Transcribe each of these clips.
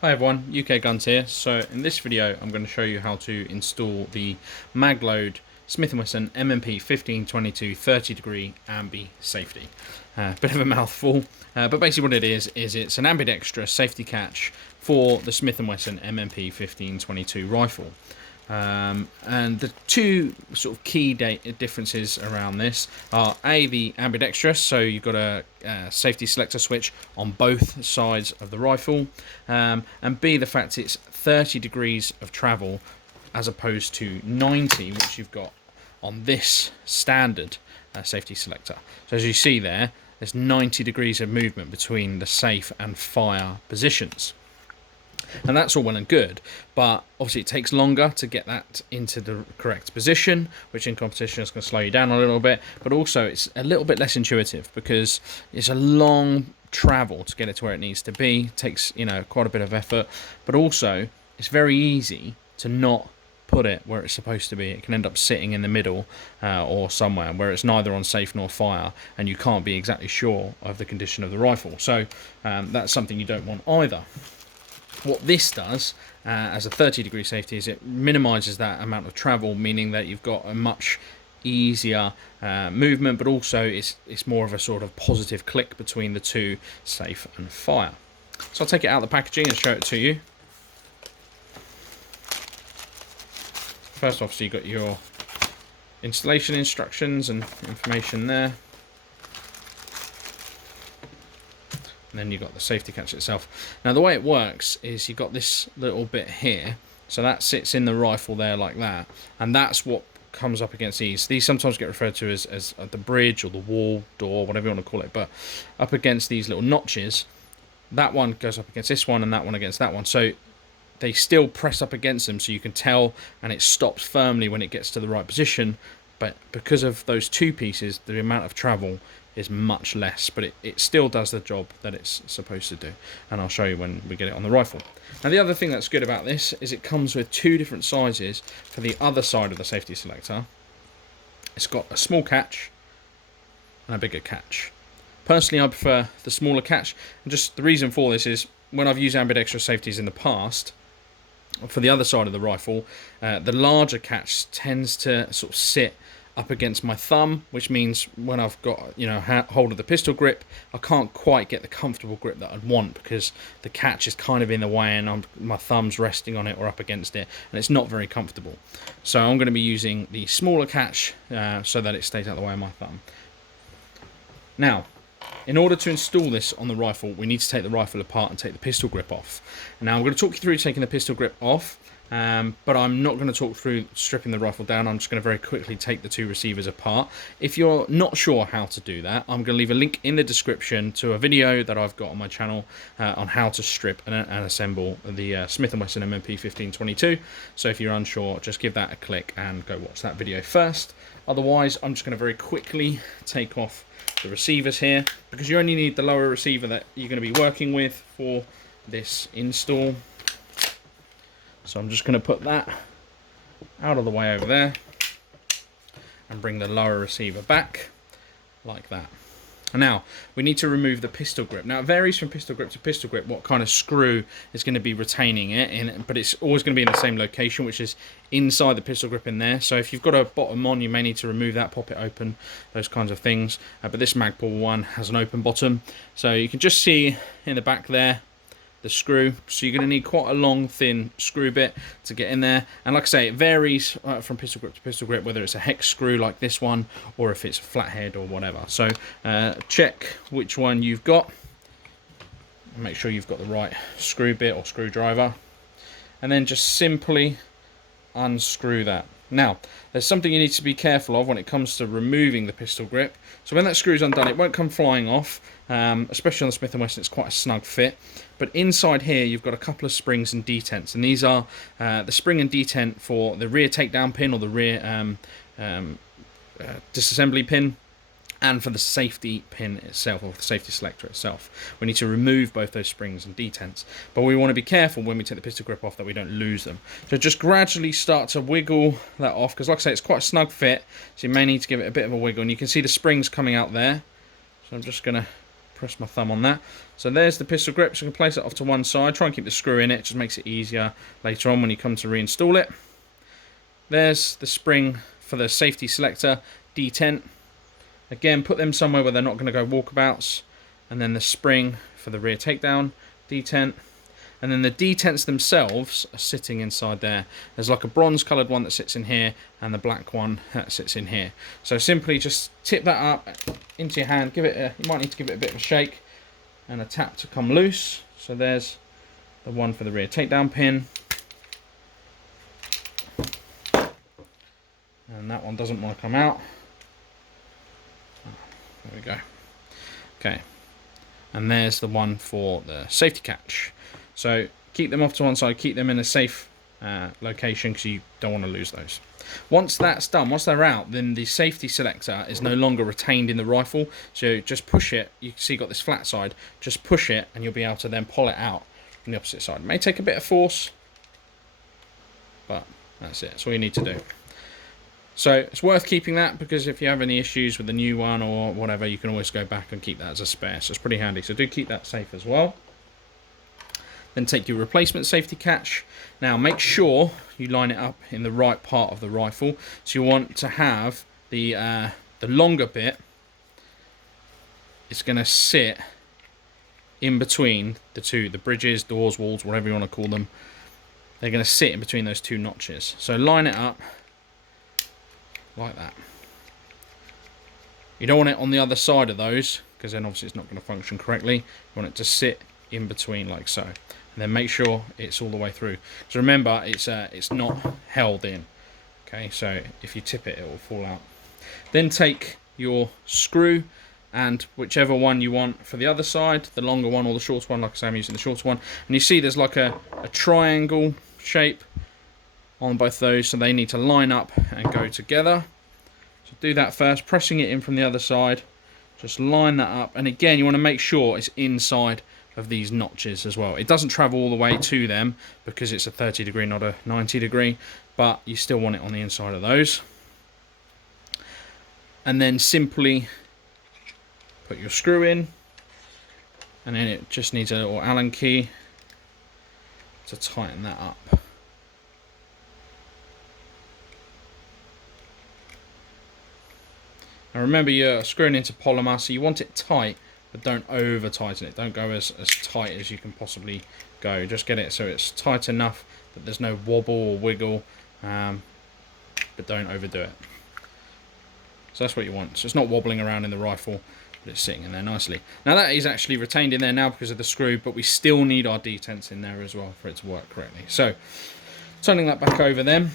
Hi everyone, UK Guns here. So in this video I'm going to show you how to install the Magload Smith & Wesson M&P 1522 30 degree ambi safety. Bit of a mouthful, but basically what it is it's an ambidextrous safety catch for the Smith & Wesson M&P 1522 rifle. And the two sort of key differences around this are A, the ambidextrous, so you've got a safety selector switch on both sides of the rifle, and B, the fact it's 30 degrees of travel as opposed to 90, which you've got on this standard safety selector. So as you see there's 90 degrees of movement between the safe and fire positions. And that's all well and good, but obviously it takes longer to get that into the correct position, which in competition is going to slow you down a little bit, but also it's a little bit less intuitive because it's a long travel to get it to where it needs to be. It takes, quite a bit of effort, but also it's very easy to not put it where it's supposed to be. It can end up sitting in the middle or somewhere where it's neither on safe nor fire, and you can't be exactly sure of the condition of the rifle. So that's something you don't want either. What this does as a 30 degree safety is it minimises that amount of travel, meaning that you've got a much easier movement, but also it's more of a sort of positive click between the two, safe and fire. So I'll take it out of the packaging and show it to you. First off, so you've got your installation instructions and information there. And then you've got the safety catch itself. Now the way it works is you've got this little bit here, so that sits in the rifle there like that, and that's what comes up against these. These sometimes get referred to as the bridge or the wall, door, whatever you want to call it, but up against these little notches, that one goes up against this one and that one against that one. So they still press up against them, so you can tell, and it stops firmly when it gets to the right position. But because of those two pieces, the amount of travel is much less, but it still does the job that it's supposed to do, and I'll show you when we get it on the rifle. Now the other thing that's good about this is it comes with two different sizes for the other side of the safety selector. It's got a small catch and a bigger catch. Personally, I prefer the smaller catch, and just the reason for this is when I've used ambidextrous safeties in the past, for the other side of the rifle, the larger catch tends to sort of sit up against my thumb, which means when I've got hold of the pistol grip, I can't quite get the comfortable grip that I'd want because the catch is kind of in the way and my thumb's resting on it or up against it, and it's not very comfortable. So I'm going to be using the smaller catch so that it stays out of the way of my thumb. Now, in order to install this on the rifle, we need to take the rifle apart and take the pistol grip off. Now I'm going to talk you through taking the pistol grip off, but I'm not going to talk through stripping the rifle down. I'm just going to very quickly take the two receivers apart. If you're not sure how to do that, I'm going to leave a link in the description to a video that I've got on my channel on how to strip and assemble the Smith & Wesson M&P 1522. So if you're unsure, just give that a click and go watch that video first. Otherwise, I'm just going to very quickly take off the receivers here, because you only need the lower receiver that you're going to be working with for this install. So I'm just going to put that out of the way over there and bring the lower receiver back like that. And now we need to remove the pistol grip. Now it varies from pistol grip to pistol grip what kind of screw is going to be retaining it, but it's always going to be in the same location, which is inside the pistol grip in there. So if you've got a bottom on, you may need to remove that, pop it open, those kinds of things. But this Magpul one has an open bottom, so you can just see in the back there the screw. So you're going to need quite a long thin screw bit to get in there, and like I say, it varies from pistol grip to pistol grip whether it's a hex screw like this one or if it's a flathead or whatever. So check which one you've got, make sure you've got the right screw bit or screwdriver, and then just simply unscrew that. Now, there's something you need to be careful of when it comes to removing the pistol grip. So when that screw's undone, it won't come flying off, especially on the Smith & Wesson, it's quite a snug fit. But inside here, you've got a couple of springs and detents, and these are the spring and detent for the rear takedown pin or the rear disassembly pin, and for the safety pin itself, or the safety selector itself. We need to remove both those springs and detents, but we want to be careful when we take the pistol grip off that we don't lose them. So just gradually start to wiggle that off, because like I say, it's quite a snug fit, so you may need to give it a bit of a wiggle, and you can see the springs coming out there. So I'm just going to press my thumb on that. So there's the pistol grip, so you can place it off to one side. Try and keep the screw in it, just makes it easier later on when you come to reinstall it. There's the spring for the safety selector, detent. Again, put them somewhere where they're not going to go walkabouts. And then the spring for the rear takedown, detent. And then the detents themselves are sitting inside there. There's like a bronze coloured one that sits in here and the black one that sits in here. So simply just tip that up into your hand. Give it you might need to give it a bit of a shake and a tap to come loose. So there's the one for the rear takedown pin. And that one doesn't want to come out. There we go. Okay. And there's the one for the safety catch. So keep them off to one side, keep them in a safe location because you don't want to lose those. Once that's done, once they're out, then the safety selector is no longer retained in the rifle. So just push it. You can see you've got this flat side. Just push it and you'll be able to then pull it out from the opposite side. It may take a bit of force, but that's it. That's all you need to do. So it's worth keeping that because if you have any issues with the new one or whatever, you can always go back and keep that as a spare. So it's pretty handy. So do keep that safe as well. Then take your replacement safety catch. Now make sure you line it up in the right part of the rifle. So you want to have the longer bit. It's going to sit in between the two, the bridges, doors, walls, whatever you want to call them. They're going to sit in between those two notches. So line it up like that. You don't want it on the other side of those because then obviously it's not going to function correctly. You want it to sit in between like so. And then make sure it's all the way through. So remember, it's not held in. Okay, so if you tip it, it will fall out. Then take your screw and whichever one you want for the other side, the longer one or the shorter one. Like I say, I'm using the shorter one. And you see there's like a triangle shape on both those, so they need to line up and go together. So do that first, pressing it in from the other side. Just line that up, and again you want to make sure it's inside of these notches as well. It doesn't travel all the way to them because it's a 30 degree, not a 90 degree, but you still want it on the inside of those. And then simply put your screw in, and then it just needs a little Allen key to tighten that up. Now remember, you're screwing into polymer, so you want it tight, but don't over tighten it. Don't go as tight as you can possibly go. Just get it so it's tight enough that there's no wobble or wiggle, but don't overdo it. So that's what you want. So it's not wobbling around in the rifle, but it's sitting in there nicely. Now that is actually retained in there now because of the screw, but we still need our detents in there as well for it to work correctly. So turning that back over then,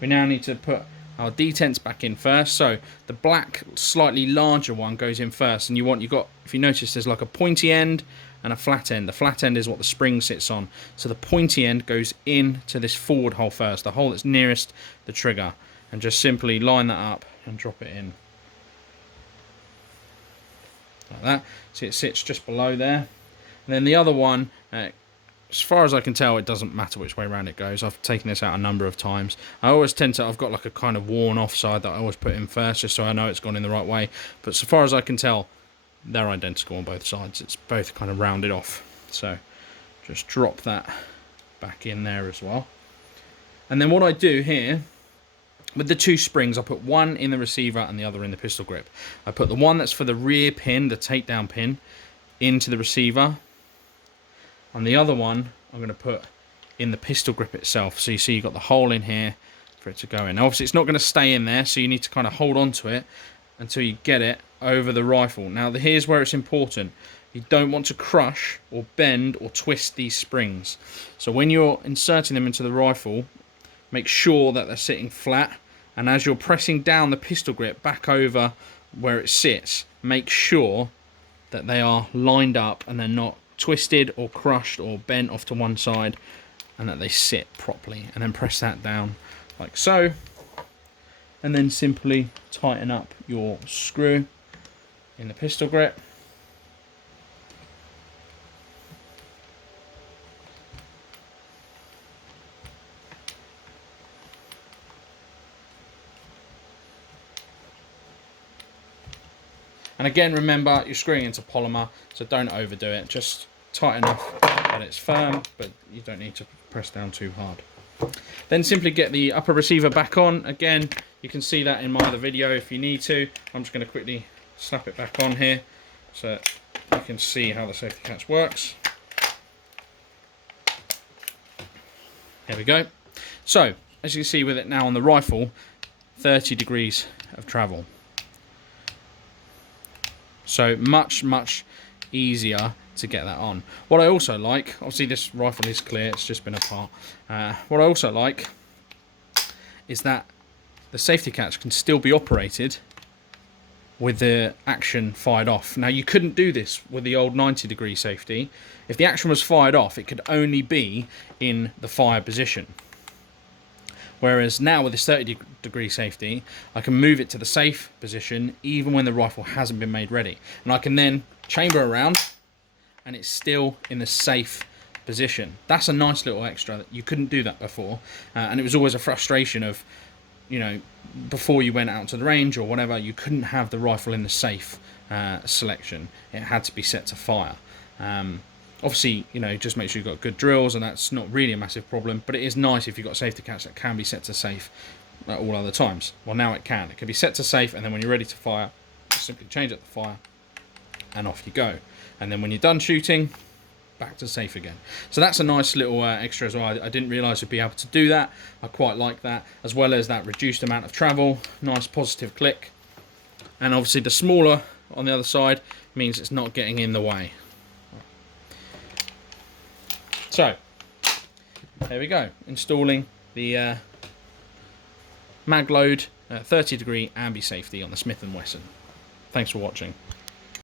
we now need to put our detents back in first. So the black, slightly larger one goes in first, and you've got, if you notice, there's like a pointy end and a flat end. The flat end is what the spring sits on. So the pointy end goes into this forward hole first, the hole that's nearest the trigger, and just simply line that up and drop it in. Like that. See, it sits just below there. And then the other one, as far as I can tell, it doesn't matter which way around it goes. I've taken this out a number of times. I always tend to, I've got like a kind of worn off side that I always put in first just so I know it's gone in the right way. But so far as I can tell, they're identical on both sides. It's both kind of rounded off. So just drop that back in there as well. And then what I do here, with the two springs, I put one in the receiver and the other in the pistol grip. I put the one that's for the rear pin, the takedown pin, into the receiver. And the other one I'm going to put in the pistol grip itself. So you see you've got the hole in here for it to go in. Now obviously it's not going to stay in there, so you need to kind of hold on to it until you get it over the rifle. Now here's where it's important. You don't want to crush or bend or twist these springs. So when you're inserting them into the rifle, make sure that they're sitting flat. And as you're pressing down the pistol grip back over where it sits, make sure that they are lined up and they're not twisted or crushed or bent off to one side, and that they sit properly. And then press that down like so, and then simply tighten up your screw in the pistol grip. And again, remember, you're screwing into polymer, so don't overdo it. Just tight enough that it's firm, but you don't need to press down too hard. Then simply get the upper receiver back on. Again, you can see that in my other video if you need to. I'm just going to quickly slap it back on here so you can see how the safety catch works. There we go. So, as you can see with it now on the rifle, 30 degrees of travel. So much easier to get that on. What I also like, obviously this rifle is clear, it's just been apart. What I also like is that the safety catch can still be operated with the action fired off. Now you couldn't do this with the old 90 degree safety. If the action was fired off, it could only be in the fire position. Whereas now with this 30 degree safety, I can move it to the safe position even when the rifle hasn't been made ready. And I can then chamber around and it's still in the safe position. That's a nice little extra. You couldn't do that before. And it was always a frustration of, you know, before you went out to the range or whatever, you couldn't have the rifle in the safe selection. It had to be set to fire. Obviously, you know, just make sure you've got good drills, and that's not really a massive problem, but it is nice if you've got a safety catch that can be set to safe at all other times. Well, now it can. It can be set to safe, and then when you're ready to fire, just simply change up the fire, and off you go. And then when you're done shooting, back to safe again. So that's a nice little extra as well. I didn't realise you'd be able to do that. I quite like that, as well as that reduced amount of travel. Nice positive click. And obviously the smaller on the other side means it's not getting in the way. So, there we go, installing the Magload 30 degree Ambi safety on the Smith & Wesson. Thanks for watching.